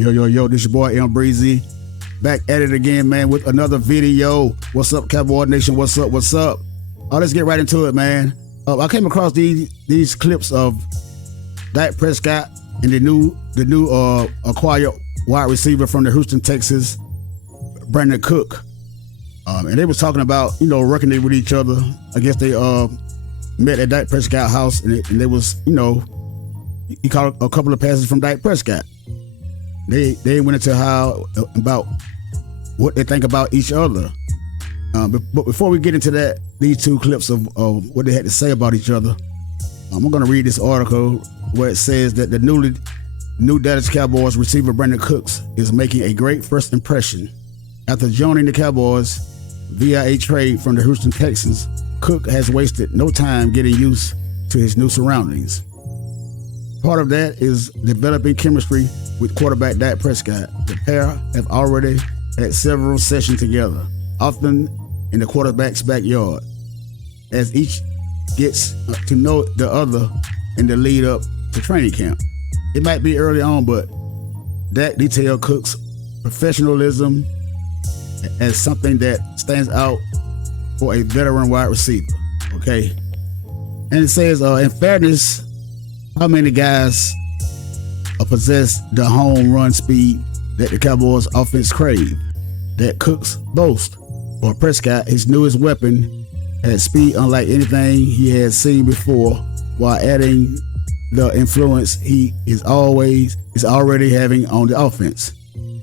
Yo, this your boy M Breezy. Back at it again, man, with another video. What's up, Cowboy Nation? What's up? Let's get right into it, man. I came across these clips of Dak Prescott and the new acquired wide receiver from the Houston Texans, Brandin Cooks. And they was talking about, working there with each other. I guess they met at Dak Prescott's house, and they was, he caught a couple of passes from Dak Prescott. They went into about what they think about each other. But before we get into that, these two clips of what they had to say about each other, I'm going to read this article where it says that the new Dallas Cowboys receiver Brandin Cooks is making a great first impression. After joining the Cowboys via a trade from the Houston Texans, Cook has wasted no time getting used to his new surroundings. Part of that is developing chemistry with quarterback Dak Prescott. The pair have already had several sessions together, often in the quarterback's backyard, as each gets to know the other in the lead up to training camp. It might be early on, but Dak detailed Cook's professionalism as something that stands out for a veteran wide receiver. Okay. And it says, in fairness, how many guys possess the home run speed that the Cowboys offense crave, that Cooks boast? For Prescott, his newest weapon had speed unlike anything he had seen before, while adding the influence he is already having on the offense.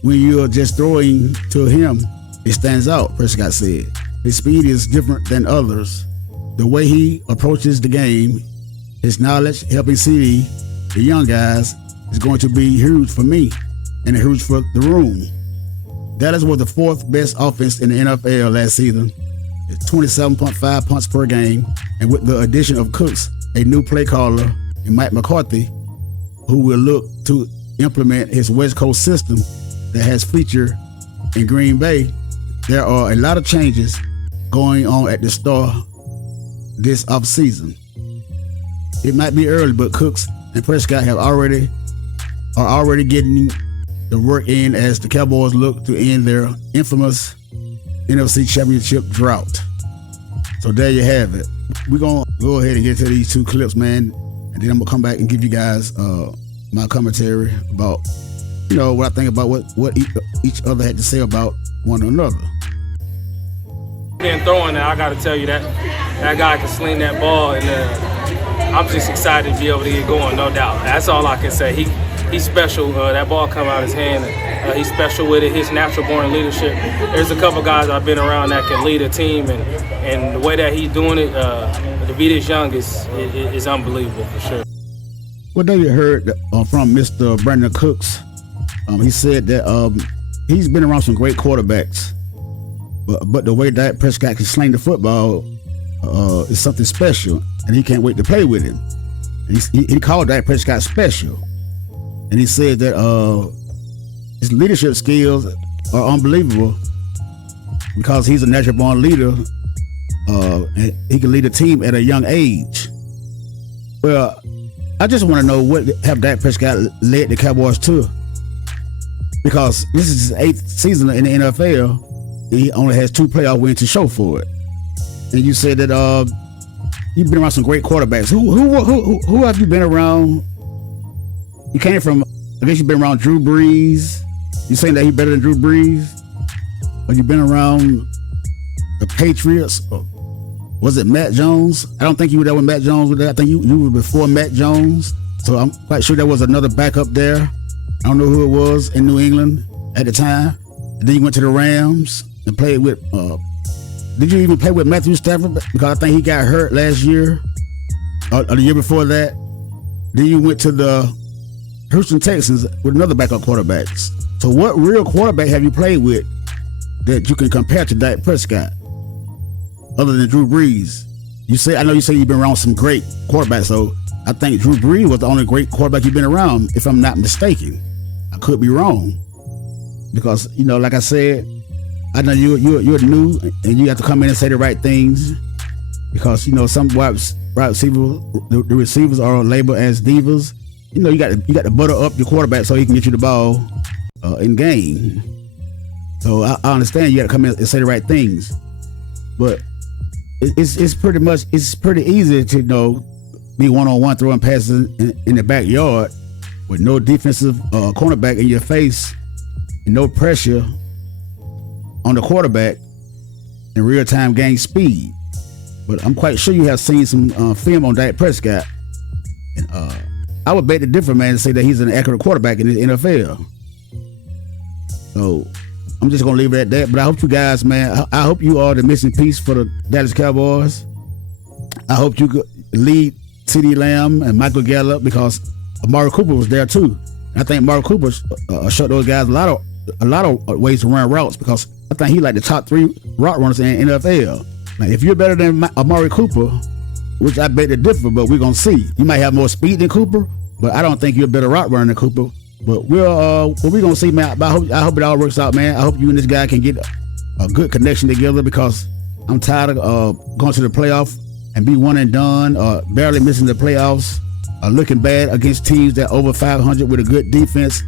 When you're just throwing to him, it stands out, Prescott said. His speed is different than others. The way he approaches the game, his knowledge helping see the young guys is going to be huge for me and huge for the room. Dallas was the fourth best offense in the NFL last season. It's 27.5 punts per game, and with the addition of Cooks, a new play caller, and Mike McCarthy, who will look to implement his West Coast system that has featured in Green Bay, there are a lot of changes going on at the start this offseason. It might be early, but Cooks and Prescott are already getting the work in as the Cowboys look to end their infamous NFC Championship drought. So there you have it. We're going to go ahead and get to these two clips, man, and then I'm going to come back and give you guys my commentary about, what I think about what each other had to say about one another. Being throwing that, I got to tell you that guy can sling that ball, and I'm just excited to be able to get going, no doubt. That's all I can say. He's special. That ball come out of his hand. He's special with it. His natural-born leadership. There's a couple guys I've been around that can lead a team, and the way that he's doing it, to be this young is unbelievable for sure. Well, there you heard from Mr. Brandin Cooks. He said that he's been around some great quarterbacks, but the way Dak Prescott can sling the football is something special, and he can't wait to play with him. He called Dak Prescott special, and he said that his leadership skills are unbelievable because he's a natural-born leader, and he can lead a team at a young age. Well, I just want to know what have Dak Prescott led the Cowboys to, because this is his 8th season in the NFL. He only has 2 playoff wins to show for it. And you said that you've been around some great quarterbacks. Who have you been around? You came from, I guess you've been around Drew Brees. You saying that he's better than Drew Brees? Or you've been around the Patriots? Or was it Matt Jones? I don't think you were there when Matt Jones was there. I think you were before Matt Jones. So I'm quite sure there was another backup there. I don't know who it was in New England at the time. And then you went to the Rams and played with, did you even play with Matthew Stafford? Because I think he got hurt last year or the year before that. Then you went to the Houston Texans with another backup quarterbacks. So what real quarterback have you played with that you can compare to Dak Prescott other than Drew Brees? I know you say you've been around some great quarterbacks, so I think Drew Brees was the only great quarterback you've been around, if I'm not mistaken. I could be wrong. Because, like I said, I know you're new and you have to come in and say the right things, because some wide receivers, the receivers are labeled as divas. You got to butter up your quarterback so he can get you the ball. in game. So I understand you got to come in and say the right things, but it's pretty easy to be one-on-one throwing passes in the backyard with no defensive cornerback in your face and no pressure on the quarterback in real time gain speed. But I'm quite sure you have seen some film on Dak Prescott, and I would bet the different man to say that he's an accurate quarterback in the NFL. So I'm just gonna leave it at that. But I hope you guys, man, I hope you are the missing piece for the Dallas Cowboys. I hope you could lead CeeDee Lamb and Michael Gallup, because Amari Cooper was there too. And I think Amari Cooper showed those guys a lot of ways to run routes, because I think he like the top 3 route runners in NFL. Now, if you're better than Amari Cooper, which I bet the differ, but we're gonna see. You might have more speed than Cooper, but I don't think you're a better route runner than Cooper. But we're gonna see, man. I hope it all works out, man. I hope you and this guy can get a good connection together, because I'm tired of going to the playoff and be one and done, or barely missing the playoffs, or looking bad against teams that over 500 with a good defense.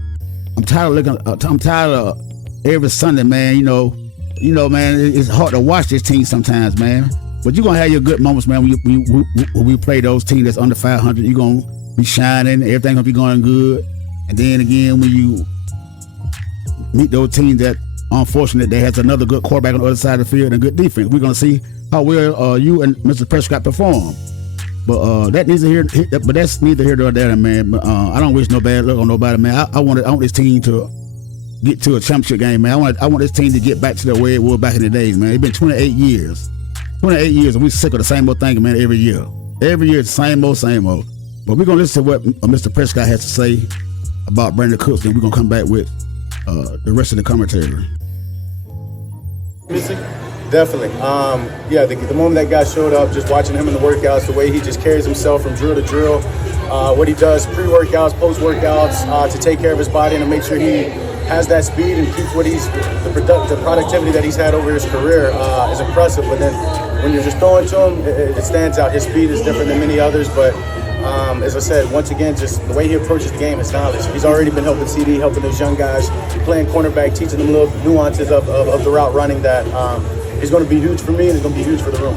I'm tired of every Sunday, man. You know, man. It's hard to watch this team sometimes, man. But you're gonna have your good moments, man. When we play those teams that's under 500, you're gonna be shining. Everything's gonna be going good. And then again, when you meet those teams that, unfortunately, they has another good quarterback on the other side of the field and a good defense, we're gonna see how well you and Mr. Prescott perform. But that's neither here nor there, man. But I don't wish no bad luck on nobody, man. I want this team to get to a championship game, man. I want this team to get back to the way it was back in the days, man. It's been 28 years. 28 years, and we sick of the same old thing, man, every year. Every year, it's the same old. But we're gonna listen to what Mr. Prescott has to say about Brandin Cooks, and we're gonna come back with the rest of the commentary. Definitely. The moment that guy showed up, just watching him in the workouts, the way he just carries himself from drill to drill, what he does pre-workouts, post-workouts, to take care of his body and to make sure he has that speed and keeps the productivity that he's had over his career is impressive. But then when you're just throwing to him, it stands out. His speed is different than many others, but as I said, once again, just the way he approaches the game is knowledge. He's already been helping CeeDee, helping those young guys, playing cornerback, teaching them little nuances of the route running that is going to be huge for me and is going to be huge for the room.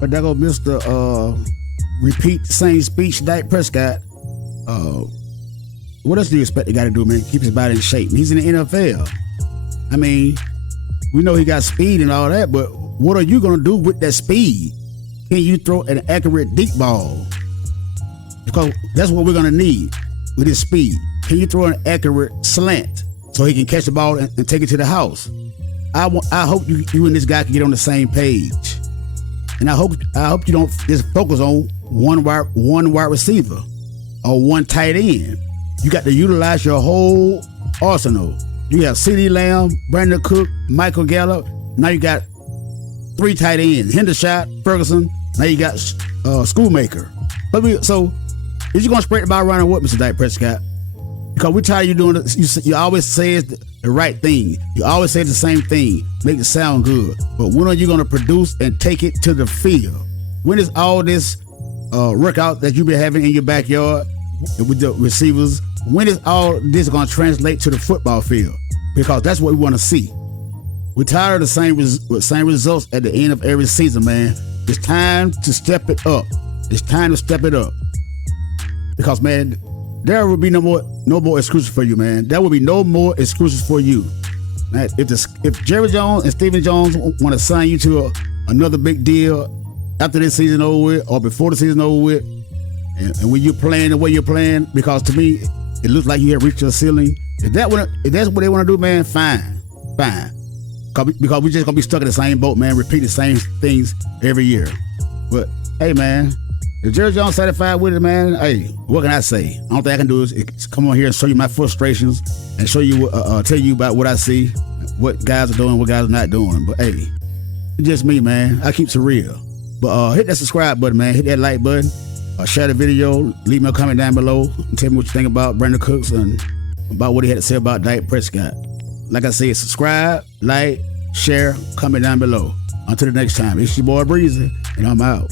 But there go Mr. Repeat the same speech, Dak Prescott. What else do you expect the guy to do, man? Keep his body in shape. He's in the NFL. I mean, we know he got speed and all that, but what are you going to do with that speed? Can you throw an accurate deep ball? Because that's what we're going to need with his speed. Can you throw an accurate slant so he can catch the ball and take it to the house? I hope you and this guy can get on the same page. And I hope you don't just focus on one wide receiver or one tight end. You got to utilize your whole arsenal. You have CeeDee Lamb, Brandin Cooks, Michael Gallup. Now you got 3 tight ends: Hendershot, Ferguson. Now you got Schoolmaker. So is you gonna spread the ball around and what, Mr. Dak Prescott? Because we're tired of you doing this. You always say the right thing. You always say the same thing, make it sound good. But when are you gonna produce and take it to the field? When is all this workout that you've been having in your backyard with the receivers, when is all this gonna translate to the football field? Because that's what we want to see. We're tired of the same results at the end of every season, man. It's time to step it up. It's time to step it up. Because, man, there will be no more excuses for you, man. There will be no more excuses for you. Man, if Jerry Jones and Stephen Jones want to sign you to another big deal after this season over with or before the season over with, and when you're playing the way you're playing, because to me, it looks like you have reached your ceiling. If that's what they want to do, man, fine. Because we're just going to be stuck in the same boat, man, repeat the same things every year. But, hey, man, if Jerry Jones satisfied with it, man, hey, what can I say? The only thing I can do is come on here and show you my frustrations and show you, tell you about what I see, what guys are doing, what guys are not doing. But, hey, it's just me, man. I keep it real. But hit that subscribe button, man. Hit that like button. Share the video. Leave me a comment down below and tell me what you think about Brandin Cooks and about what he had to say about Dak Prescott. Like I said, subscribe, like, share, comment down below. Until the next time, it's your boy Breezy, and I'm out.